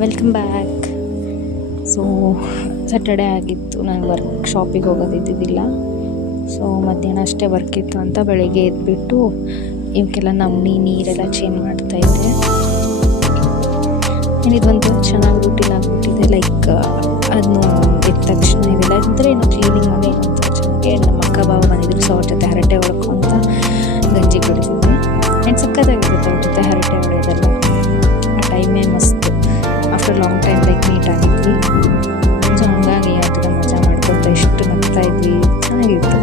Welcome back. So Saturday ಆಗಿತ್ತು, ನಾನು ಶಾಪಿಗೆ ಹೋಗೋದಿದ್ದಿದ್ದಿಲ್ಲ. ಸೊ ಮಧ್ಯಾಹ್ನ ಅಷ್ಟೇ ವರ್ಕ್ ಇತ್ತು ಅಂತ ಬೆಳಗ್ಗೆ ಎದ್ಬಿಟ್ಟು ಇವಕ್ಕೆಲ್ಲ ನೀರೆಲ್ಲ ಚೇಂಜ್ ಮಾಡ್ತಾಯಿದ್ದೆ. ಇದೊಂದು ಚೆನ್ನಾಗಿ ರೂಟೀನ್ ಆಗಿಬಿಟ್ಟಿದೆ. ಲೈಕ್ ಅದನ್ನು ಎದ್ದ ತಕ್ಷಣ ಇವೆಲ್ಲ ಇದ್ದರೆ ಏನೋ ಕ್ಲೀನಿಂಗ್ ಮಾಡಿ ಏನಂತ ಚೆನ್ನಾಗಿ ನಮ್ಮ ಅಕ್ಕ ಬಾವ ಬಂದಿದ್ರು. ಸೊ ಅವ್ರ ಜೊತೆ ಹರಟೆ ಹೊಡ್ಕೊಂತ ಗಂಜಿ ಕುಡಿತಿದ್ದೆ. ಆ್ಯಂಡ್ ಸಕ್ಕತ್ತಾಗಿರುತ್ತೆ ಅವ್ರ ಜೊತೆ ಹರಟೆ ಹೊಡೆಯೋದೆಲ್ಲ. ಆ ಟೈಮೇ ಮಸ್ತು. After long time like meet ಆಗಿದ್ವಿ. ಸೊ ಹಂಗಾಗಿ ಅದನ್ನ ಮಜಾ ಮಾಡ್ಕೊತ ಎಷ್ಟು ನಗ್ತಾಯಿದ್ವಿ, ಚೆನ್ನಾಗಿತ್ತು.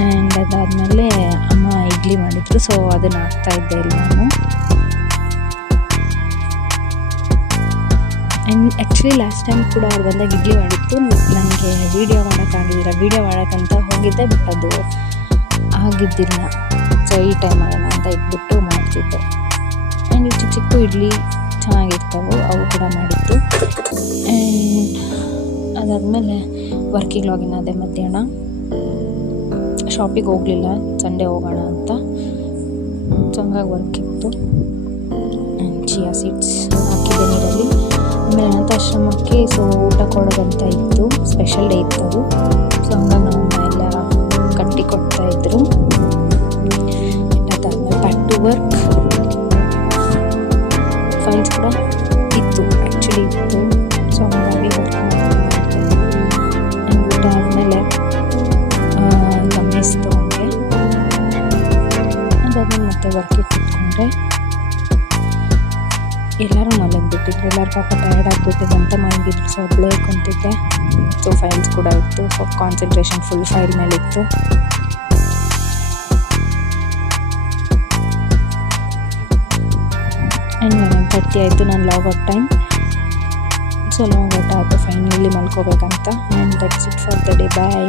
ಆ್ಯಂಡ್ ಅದಾದಮೇಲೆ ಅಮ್ಮ ಇಡ್ಲಿ ಮಾಡಿದ್ರು. ಸೊ ಅದನ್ನು ಹಾಕ್ತಾಯಿದ್ದೆ ಇಲ್ಲಿ ನಾನು. ಆ್ಯಂಡ್ ಆ್ಯಕ್ಚುಲಿ ಲಾಸ್ಟ್ ಟೈಮ್ ಕೂಡ ಅವ್ರು ಬಂದಾಗ ಇಡ್ಲಿ ಮಾಡಿತ್ತು. ನನಗೆ ವೀಡಿಯೋ ಮಾಡೋಕ್ಕಾಗಿದ್ದಿಲ್ಲ. ವೀಡಿಯೋ ಮಾಡೋಕ್ಕಂತ ಹೋಗಿದ್ದೆ, ಬಟ್ ಅದು ಆಗಿದ್ದಿಲ್ಲ. ಸೊ ಈ ಟೈಮ್ ಮಾಡೋಣ ಅಂತ ಇಟ್ಬಿಟ್ಟು ಮಾಡ್ತಿದ್ದೆ. ಆ್ಯಂಡ್ ಚಿಕ್ಕ ಚಿಕ್ಕ ಇಡ್ಲಿ ಚೆನ್ನಾಗಿರ್ತವೆ, ಅವು ಕೂಡ ಮಾಡಿತ್ತು. ಆ್ಯಂಡ್ ಅದಾದಮೇಲೆ ವರ್ಕಿಗೆ ಲಾಗಿನ್ ಆದೆ. ಮಧ್ಯಾಹ್ನ ಶಾಪಿಗೆ ಹೋಗಲಿಲ್ಲ, ಸಂಡೇ ಹೋಗೋಣ ಅಂತ. ಸೊ ಹಂಗಾಗಿ ವರ್ಕ್ ಇತ್ತು. ಆ್ಯಂಡ್ ಚಿಯಾ ಸೀಡ್ಸ್ ಹಾಕಿದ್ದೆ ನೀರಲ್ಲಿ. ಆಮೇಲೆ ಅನಾಥಾಶ್ರಮಕ್ಕೆ ಸೊ ಊಟ ಕೊಡೋದಂತ ಇತ್ತು, ಸ್ಪೆಷಲ್ ಡೇ ಇತ್ತು ಅದು. ಸೊ ಹಂಗಾಗಿ ನಮ್ಮ ಎಲ್ಲ ಕಟ್ಟಿ ಕೊಡ್ತಾಯಿದ್ರು. ಅದಾದಮೇಲೆ ಬ್ಯಾಕ್ ಟು ವರ್ಕ್. ಫೈಲ್ಸ್ ಕೂಡ ಇತ್ತು, ಆ್ಯಕ್ಚುಲಿ ಇತ್ತು. ಸೊ ಹಂಗಾಗಿ ವರ್ಕ್ ಮಾಡ್ತಾ ಊಟ ಆದಮೇಲೆ ಮೆಸ್ ತೊಗೊಂಡೆ. ಅದಾದ್ಮೇಲೆ ಮತ್ತೆ ವರ್ಕಿಗೆ ಕೂತ್ಕೊಂಡ್ರೆ ಎಲ್ಲರೂ ಮಲಗಿಬಿಟ್ಟಿದ್ರು. ಎಲ್ಲರೂ ಪಾಪ ಟಯರ್ಡ್ ಆಗಿಬಿಟ್ಟಿದ್ದಂತ ಮಲಗಿದ್ರು. ಸೊ ಒಬ್ಬಳೇ ಕುಂತಿದ್ದೆ. ಸೊ ಫೈಲ್ಸ್ ಕೂಡ ಇತ್ತು. ಸೊ ಕಾನ್ಸಂಟ್ರೇಷನ್ ಫುಲ್ ಫೈಲ್ ಮೇಲೆ ಇತ್ತು. ಆ್ಯಂಡ್ 11:30 ಆಯಿತು ನಾನು ಲಾಗೌಟ್ ಟೈಮ್. ಸೊ ಲಾಗೌಟ್ ಆಯಿತು, ಫೈನಲಿ ಮಲ್ಕೋಬೇಕಂತ. And that's it for the day. Bye.